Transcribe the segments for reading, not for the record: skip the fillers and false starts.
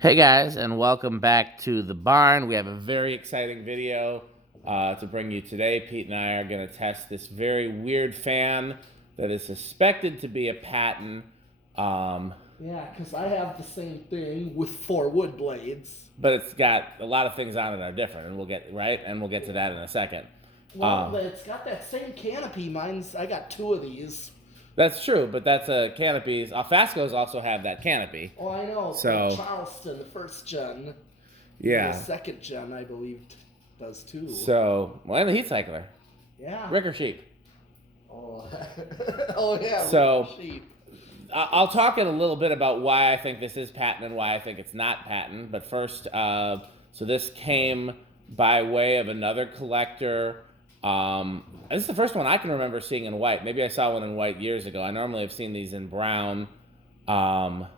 Hey guys, and welcome back to the barn. We have a very exciting video to bring you today. Pete and I are going to test this very weird fan that is suspected to be a Patton. Yeah, because I have the same thing with 4 wood blades. But it's got a lot of things on it are different, and we'll get to that in a second. Well, it's got that same canopy. I got 2 of these. That's true, but that's a canopy. Fascos also have that canopy. Oh, I know. So Charleston, the first gen. Yeah. The second gen, I believe, does too. So, and the heat cycler. Yeah. Ricker sheep. Oh, oh yeah. So, Ricker sheep. I'll talk in a little bit about why I think this is Patton and why I think it's not Patton. But first, so this came by way of another collector. This is the first one I can remember seeing in white. Maybe I saw one in white years ago. I normally have seen these in brown. Yeah,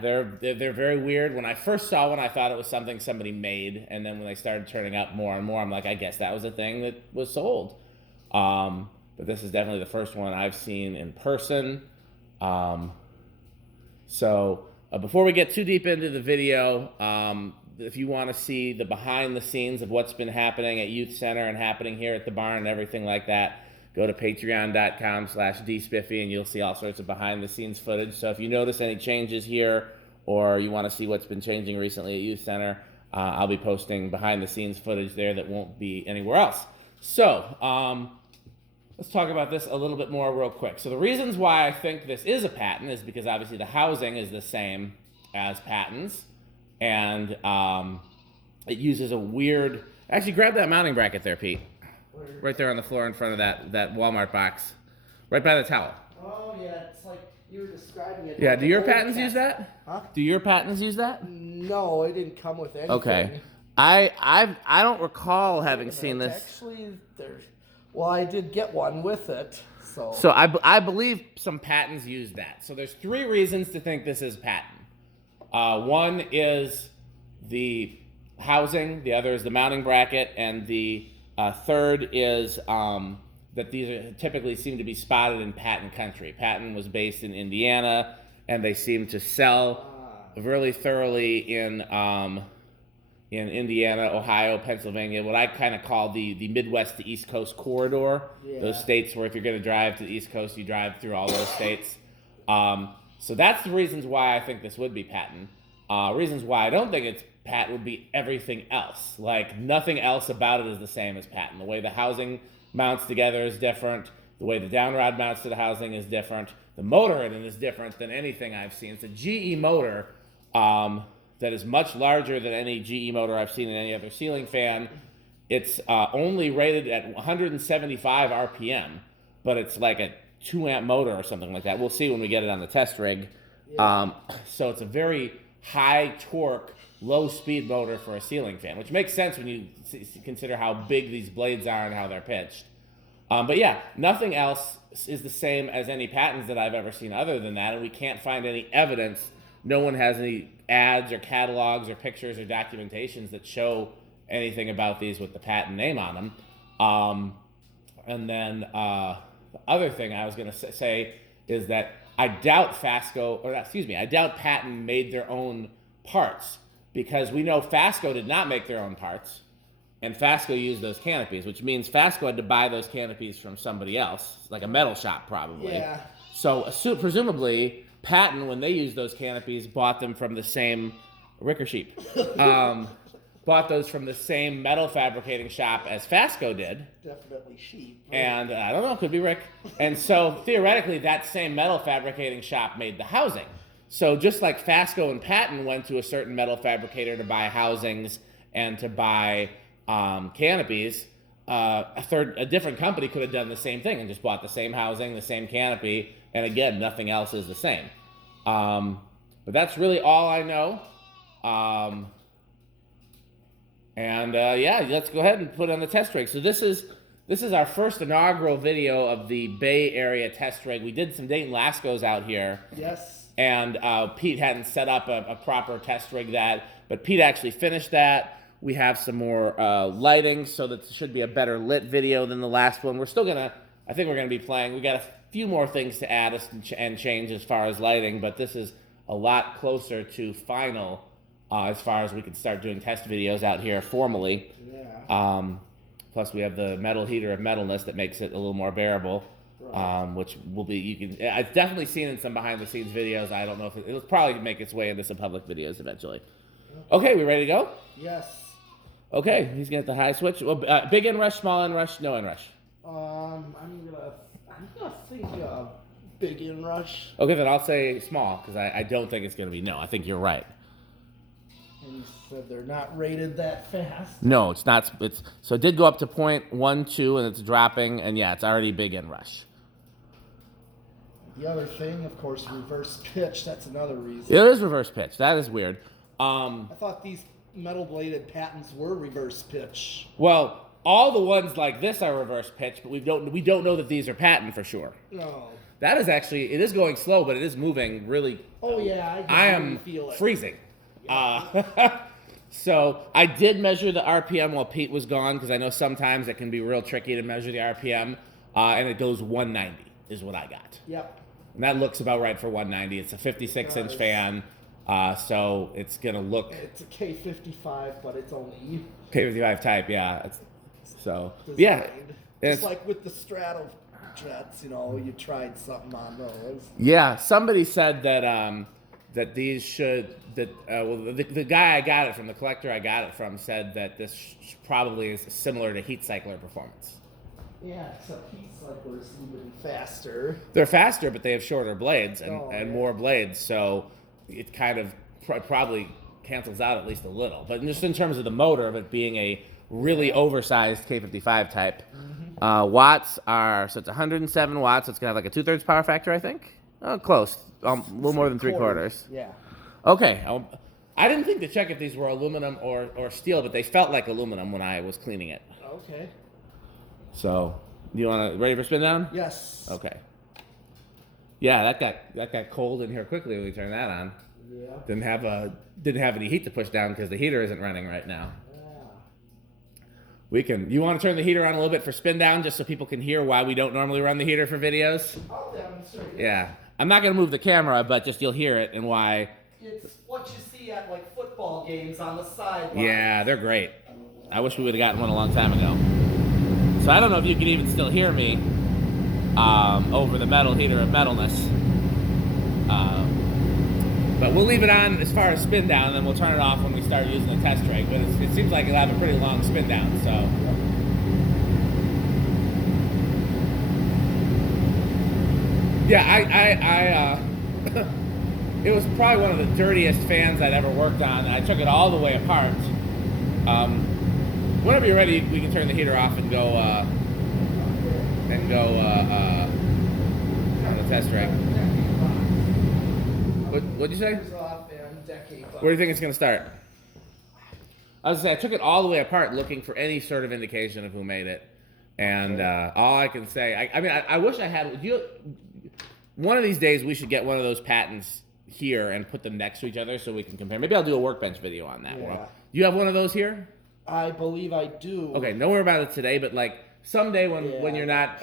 they're very weird. When I first saw one, I thought it was something somebody made, and then when they started turning up more and more, I'm like, I guess that was a thing that was sold. But this is definitely the first one I've seen in person. So before we get too deep into the video, if you want to see the behind the scenes of what's been happening at Youth Center and happening here at the barn and everything like that, go to patreon.com/dspiffy and you'll see all sorts of behind the scenes footage. So if you notice any changes here or you want to see what's been changing recently at Youth Center, I'll be posting behind the scenes footage there that won't be anywhere else. So let's talk about this a little bit more real quick. So the reasons why I think this is a Patton is because obviously the housing is the same as Patton's, and it uses a weird... Actually, grab that mounting bracket there, Pete. Right there on the floor in front of that Walmart box. Right by the towel. Oh, yeah, it's like you were describing it. Yeah, like do your Pattons use that? Huh? Do your Pattons use that? No, it didn't come with anything. Okay. I don't recall having seen this. Actually, there's... Well, I did get one with it, so... So I believe some Pattons use that. So there's 3 reasons to think this is Patton. One is the housing, the other is the mounting bracket, and the third is that these typically seem to be spotted in Patton country. Patton was based in Indiana, and they seem to sell really thoroughly in Indiana, Ohio, Pennsylvania, what I kind of call the Midwest to East Coast corridor. Yeah. Those states where if you're going to drive to the East Coast, you drive through all those states. So that's the reasons why I think this would be Patton. Reasons why I don't think it's Patton would be everything else. Like, nothing else about it is the same as Patton. The way the housing mounts together is different. The way the downrod mounts to the housing is different. The motor in it is different than anything I've seen. It's a GE motor that is much larger than any GE motor I've seen in any other ceiling fan. It's only rated at 175 RPM, but it's like a 2-amp motor or something like that. We'll see when we get it on the test rig. Yeah. So it's a very high torque, low speed motor for a ceiling fan, which makes sense when you consider how big these blades are and how they're pitched. But yeah, nothing else is the same as any Pattons that I've ever seen other than that, and we can't find any evidence. No one has any ads or catalogs or pictures or documentations that show anything about these with the Patton name on them. And then the other thing I was going to say is that I doubt I doubt Patton made their own parts, because we know Fasco did not make their own parts, and Fasco used those canopies, which means Fasco had to buy those canopies from somebody else, like a metal shop probably. Yeah. So presumably Patton, when they used those canopies, bought them from the same Ricker sheep. Bought those from the same metal fabricating shop as Fasco did. Definitely sheep. Right? And I don't know, could be Rick. And so theoretically, that same metal fabricating shop made the housing. So just like Fasco and Patton went to a certain metal fabricator to buy housings and to buy canopies, a different company could have done the same thing and just bought the same housing, the same canopy, and again, nothing else is the same. But that's really all I know. Yeah, let's go ahead and put on the test rig. So this is our first inaugural video of the Bay Area test rig. We did some Dayton Lascos out here. Yes. And Pete hadn't set up a proper test rig but Pete actually finished that. We have some more lighting, so that should be a better lit video than the last one. I think we're gonna be playing. We got a few more things to add and change as far as lighting, but this is a lot closer to final as far as we can start doing test videos out here formally. Yeah. Plus, we have the metal heater of metalness that makes it a little more bearable, Right. which will be, I've definitely seen in some behind the scenes videos. I don't know if it'll probably make its way into some public videos eventually. Okay, we ready to go? Yes. Okay, he's gonna hit the high switch. Well, big inrush, small inrush, no inrush. I'm gonna think big inrush. Okay, then I'll say small because I don't think it's gonna be no. I think you're right. And you said they're not rated that fast. No, it's not. So it did go up to 0.12 and it's dropping, and yeah, it's already big inrush. The other thing, of course, reverse pitch. That's another reason. It is reverse pitch. That is weird. I thought these metal bladed Pattons were reverse pitch. Well, all the ones like this are reverse pitch, but we don't know that these are Patton for sure. No. That is actually, it is going slow, but it is moving really. Oh yeah, I really am feel it. freezing. So I did measure the RPM while Pete was gone because I know sometimes it can be real tricky to measure the RPM, and it goes 190 is what I got. Yep. And that looks about right for 190. It's a 56-inch fan, so it's gonna look. It's a K55, but it's only K55 type, yeah. So designed. yeah, Just like with the Strato jets, you tried something on those. yeah. Somebody said that that these should the guy I got it from, the collector I got it from, said that this probably is similar to heat cycler performance. Yeah, except heat cyclers even faster. They're faster, but they have shorter blades and Yeah. more blades, so it kind of probably cancels out at least a little. But just in terms of the motor of it being a really oversized K55 type, watts are, so it's 107 watts. So it's gonna have like a 2/3 power factor, I think. Oh, close, a little more than 3/4. Yeah. Okay, I didn't think to check if these were aluminum or steel, but they felt like aluminum when I was cleaning it. Okay. So, you ready for spin down? Yes. Okay. Yeah, that got cold in here quickly when we turned that on. Yeah. Didn't have any heat to push down because the heater isn't running right now. Yeah. You want to turn the heater on a little bit for spin down just so people can hear why we don't normally run the heater for videos? I'll demonstrate. Yeah. I'm not going to move the camera, but just you'll hear it and why. It's what you see at like football games on the sideline. Yeah, they're great. I wish we would have gotten one a long time ago. So I don't know if you can even still hear me over the metal heater of metalness. But we'll leave it on as far as spin down, and then we'll turn it off when we start using the test rig. But it seems like it'll have a pretty long spin down, so. Yeah, it was probably one of the dirtiest fans I'd ever worked on. I took it all the way apart. Whenever you're ready, we can turn the heater off and go on the test rig. What'd you say? Where do you think it's going to start? I was going to say, I took it all the way apart looking for any sort of indication of who made it. And all I can say, I wish I had, one of these days we should get one of those Pattons here and put them next to each other so we can compare. Maybe I'll do a workbench video on that. Yeah. Do you have one of those here? I believe I do. Okay, don't worry about it today, but like someday when you're not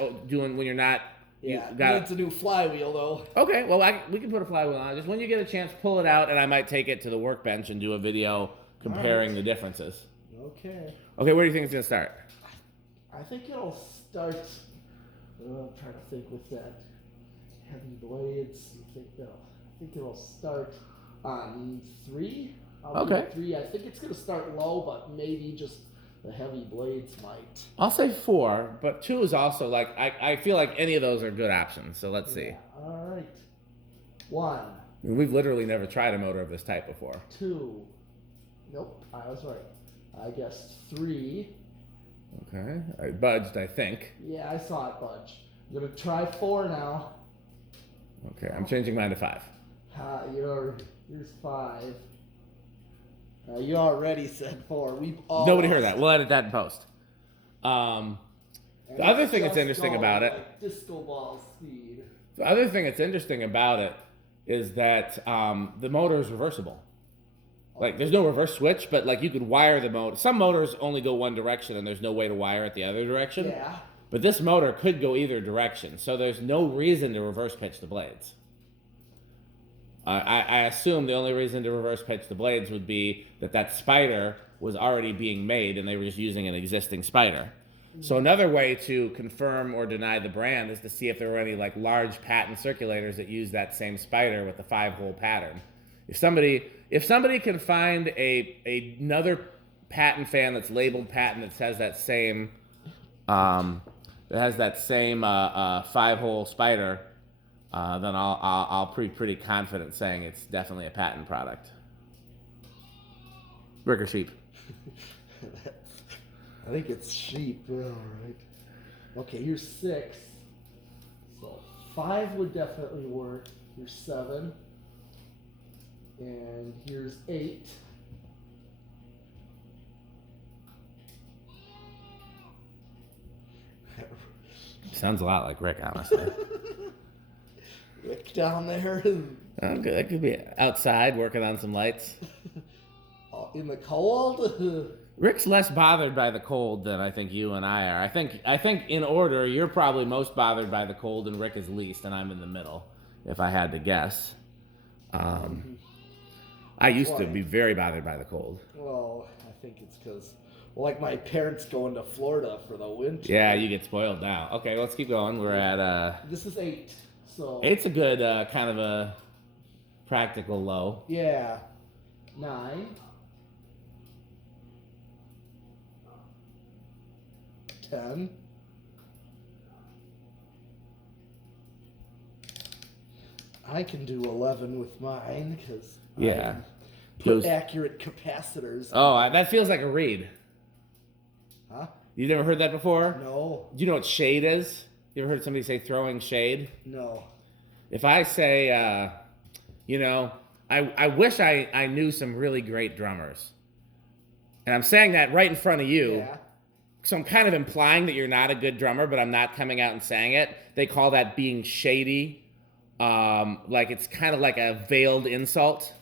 Yeah, you got it's a new flywheel though. Okay, well we can put a flywheel on it. Just when you get a chance, pull it out, and I might take it to the workbench and do a video comparing the differences. Okay. Okay, where do you think it's gonna start? I think it'll start. I'm trying to think with that heavy blades. I think it'll start on 3. Okay. 3. I think it's gonna start low, but maybe just the heavy blades might. I'll say 4, but 2 is also like I feel like any of those are good options. So let's see. All right. 1. We've literally never tried a motor of this type before. 2. Nope, I was right. I guessed 3. Okay, I budged, I think. Yeah, I saw it budge. I'm gonna try 4 now. Okay, I'm changing mine to 5. Here's 5. You already said 4. Nobody heard that. We'll edit that in post. The other thing that's interesting about it. Like disco ball speed. The other thing that's interesting about it is that the motor is reversible. Like there's no reverse switch, but like you could wire the motor. Some motors only go one direction and there's no way to wire it the other direction. Yeah. But this motor could go either direction, so there's no reason to reverse pitch the blades. I assume the only reason to reverse pitch the blades would be that spider was already being made and they were just using an existing spider. So another way to confirm or deny the brand is to see if there were any like large Patton circulators that use that same spider with the 5-hole pattern. If somebody can find another Patton fan that's labeled Patton that has that same 5-hole spider, then I'll be pretty confident saying it's definitely a Patton product. Brick or sheep? I think it's sheep. All right. Okay, here's 6. So 5 would definitely work. Here's 7. And here's 8. Sounds a lot like Rick, honestly. Rick down there. That could be outside working on some lights. In the cold? Rick's less bothered by the cold than I think you and I are. I think in order, you're probably most bothered by the cold and Rick is least, and I'm in the middle, if I had to guess. I used to be very bothered by the cold. Well, I think it's because, like my parents going to Florida for the winter. Yeah, you get spoiled now. Okay, let's keep going. We're at... This is 8, so... 8's a good kind of a practical low. Yeah. 9. 10. I can do 11 with mine because put accurate capacitors. Oh, that feels like a read. Huh? You never heard that before? No. Do you know what shade is? You ever heard somebody say throwing shade? No. If I say, I wish I knew some really great drummers. And I'm saying that right in front of you. Yeah. So I'm kind of implying that you're not a good drummer, but I'm not coming out and saying it. They call that being shady. Like it's kind of like a veiled insult.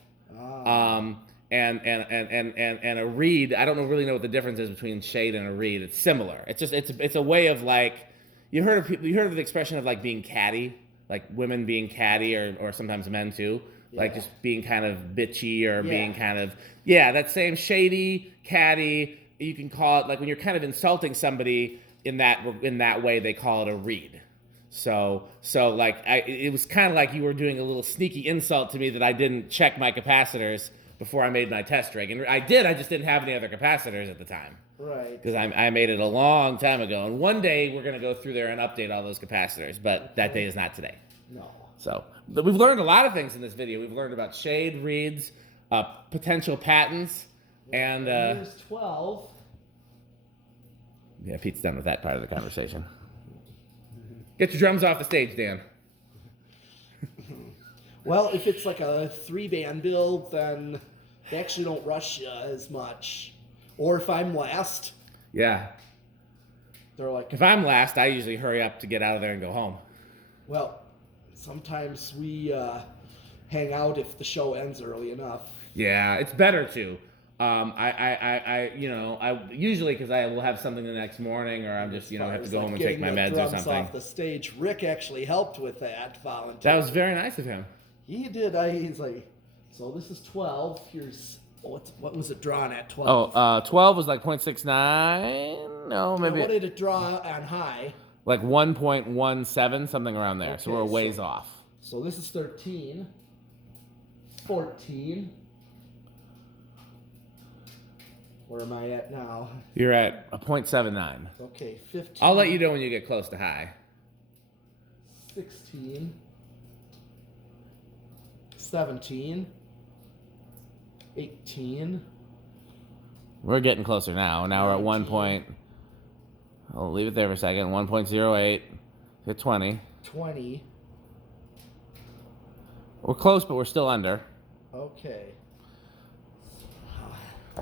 And a reed, I don't really know what the difference is between shade and a reed. It's similar. It's just it's a way of like you heard of the expression of like being catty, like women being catty or sometimes men too. Yeah. Like just being kind of bitchy or being kind of that same shady, catty. You can call it like when you're kind of insulting somebody in that way, they call it a reed. So like it was kind of like you were doing a little sneaky insult to me that I didn't check my capacitors before I made my test rig, and I just didn't have any other capacitors at the time. Right. Because I made it a long time ago, and one day we're gonna go through there and update all those capacitors, but that day is not today. No. So we've learned a lot of things in this video. We've learned about shade, reeds, potential patents. And here's 12. Yeah, Pete's done with that part of the conversation. Get your drums off the stage, Dan. Well, if it's like a 3-band build, then they actually don't rush you as much. Or if I'm last. Yeah. They're like... If I'm last, I usually hurry up to get out of there and go home. Well, sometimes we hang out if the show ends early enough. Yeah, it's better to. I usually because I will have something the next morning, or I'm just have to go home and take my meds or something. Off the stage, Rick actually helped with that volunteer. That was very nice of him. He did. He's like, so this is 12. Here's what was it drawn at 12? Oh, 12 was like 0.69. No, maybe. What did it draw on high? Like 1.17, something around there. Okay, so we're a ways off. So this is 13, 14. Where am I at now? You're at a 0.79. Okay, 15. I'll let you know when you get close to high. 16. 17. 18. We're getting closer now. Now we're at 1 point. I'll leave it there for a second. 1.08. Hit 20. 20. We're close, but we're still under. Okay.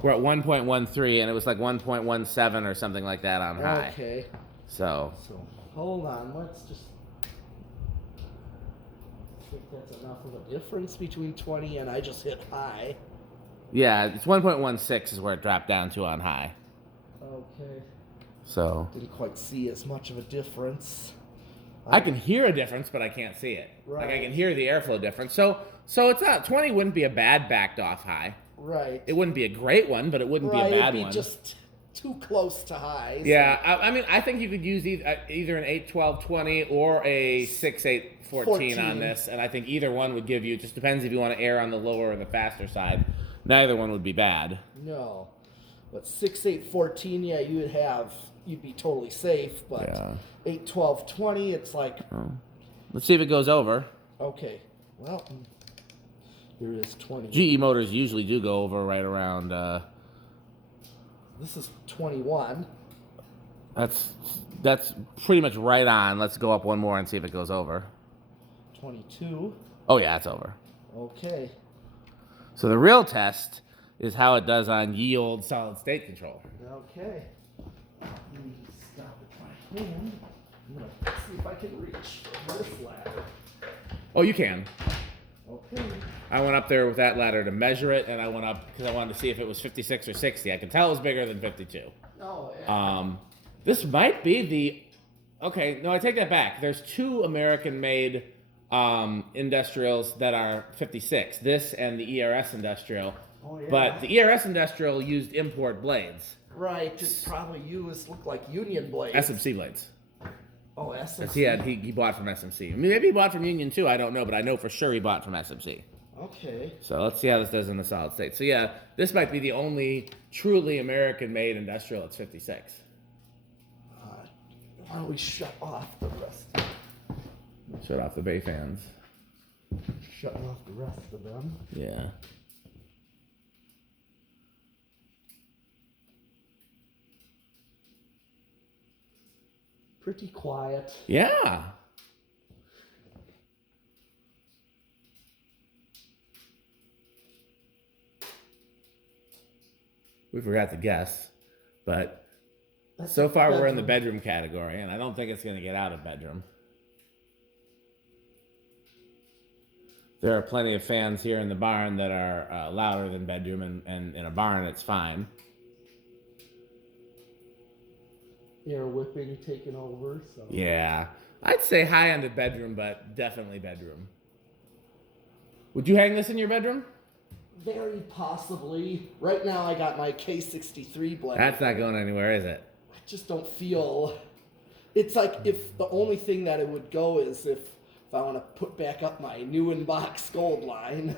We're at 1.13, and it was like 1.17 or something like that on high. Okay. So hold on. Let's just... I think that's enough of a difference between 20 and I just hit high. Yeah, it's 1.16 is where it dropped down to on high. Okay. So... Didn't quite see as much of a difference. I can hear a difference, but I can't see it. Right. Like I can hear the airflow difference. So So it's not 20 wouldn't be a bad backed off high. Right. It wouldn't be a great one, but it wouldn't be a bad it'd be one. Just too close to highs. Yeah, I mean, I think you could use either an 8-12-20 or a 6-8-14 on this, and I think either one would give you. It just depends if you want to err on the lower or the faster side. Neither one would be bad. No, but 6-8-14, yeah, you'd be totally safe. But Yeah. 8-12-20, it's like. Oh. Let's see if it goes over. Okay, well, here is 20. GE motors usually do go over right around. This is 21. That's pretty much right on. Let's go up one more and see if it goes over. 22. Oh yeah, it's over. Okay. So the real test is how it does on ye olde solid state control. Okay. Let me stop with my hand. I'm gonna see if I can reach this ladder. Oh, you can. Okay. I went up there with that ladder to measure it, and I went up because I wanted to see if it was 56 or 60. I could tell it was bigger than 52. Oh, yeah. This might be the... Okay, no, I take that back. There's two American-made industrials that are 56. This and the ERS industrial. Oh, yeah. But the ERS industrial used import blades. Right, it probably look like Union blades. SMC blades. Oh, SMC. He bought from SMC. I mean, maybe he bought from Union too. I don't know, but I know for sure he bought from SMC. Okay. So let's see how this does in the solid state. So yeah, this might be the only truly American-made industrial that's 56. Why don't we shut off the rest? Shut off the bay fans. Shut off the rest of them. Yeah. Pretty quiet. Yeah. We forgot to guess, but so far we're in the bedroom category, and I don't think it's going to get out of bedroom. There are plenty of fans here in the barn that are louder than bedroom, and in a barn it's fine. Air whipping taking over. So. Yeah, I'd say high end of bedroom, but definitely bedroom. Would you hang this in your bedroom? Very possibly. Right now I got my K63 blend. That's not going anywhere, is it? I just don't feel... It's like if the only thing that it would go is if I want to put back up my new in-box gold line.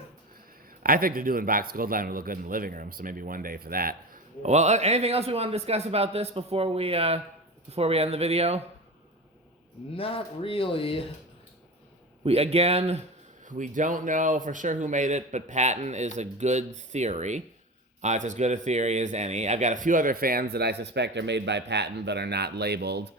I think the new in-box gold line would look good in the living room, so maybe one day for that. Well, anything else we want to discuss about this before we end the video? Not really. We don't know for sure who made it, but Patton is a good theory. It's as good a theory as any. I've got a few other fans that I suspect are made by Patton but are not labeled.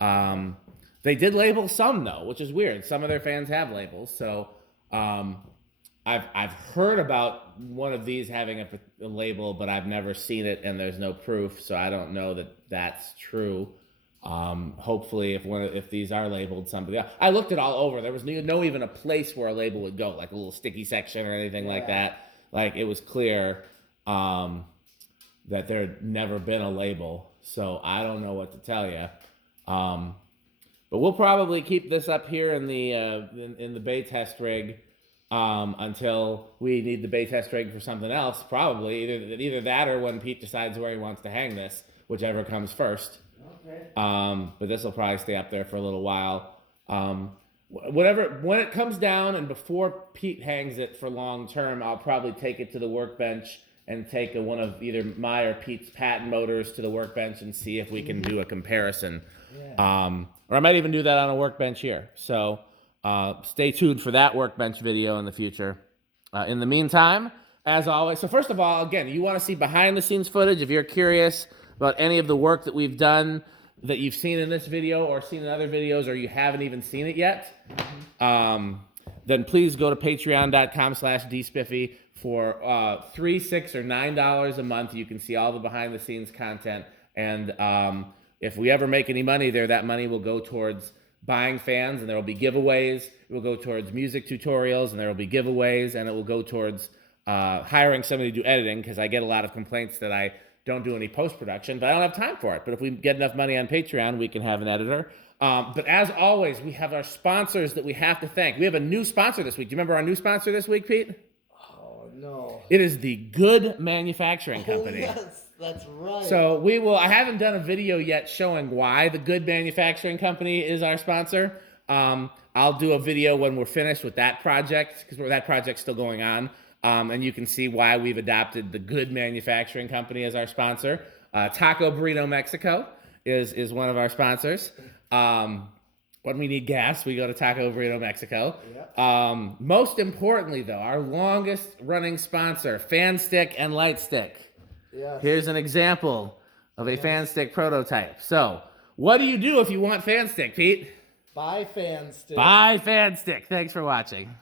They did label some though, which is weird. Some of their fans have labels, so I've heard about one of these having a label, but I've never seen it, and there's no proof, so I don't know that that's true. Hopefully, if these are labeled somebody else. I looked it all over. There was no even a place where a label would go, like a little sticky section or anything like that. Like it was clear that there had never been a label, so I don't know what to tell you. But we'll probably keep this up here in the bay test rig until we need the bay test rig for something else. Probably either that or when Pete decides where he wants to hang this, whichever comes first. Okay. But this will probably stay up there for a little while. When it comes down and before Pete hangs it for long term, I'll probably take it to the workbench and take one of either my or Pete's Patton motors to the workbench and see if we can do a comparison. Yeah. Or I might even do that on a workbench here. So stay tuned for that workbench video in the future. In the meantime, as always, so first of all, again, you want to see behind the scenes footage. If you're curious about any of the work that we've done that you've seen in this video or seen in other videos, or you haven't even seen it yet, then please go to patreon.com/dspiffy for $3, $6, or $9 a month. You can see all the behind the scenes content. And if we ever make any money there, that money will go towards buying fans, and there will be giveaways. It will go towards music tutorials, and there will be giveaways, and it will go towards hiring somebody to do editing, because I get a lot of complaints that I don't do any post-production, but I don't have time for it. But if we get enough money on Patreon, we can have an editor. But as always, we have our sponsors that we have to thank. We have a new sponsor this week. Do you remember our new sponsor this week, Pete? Oh, no. It is the Good Manufacturing Company. Oh, yes, that's right. So I haven't done a video yet showing why the Good Manufacturing Company is our sponsor. I'll do a video when we're finished with that project, because that project's still going on. And you can see why we've adopted the Good Manufacturing Company as our sponsor. Taco Burrito Mexico is one of our sponsors. When we need gas, we go to Taco Burrito Mexico. Yep. Most importantly, though, our longest running sponsor, Fan Stick and Light Stick. Yes. Here's an example of a Fan Stick prototype. So, what do you do if you want Fan Stick, Pete? Buy Fan Stick. Buy Fan Stick. Thanks for watching.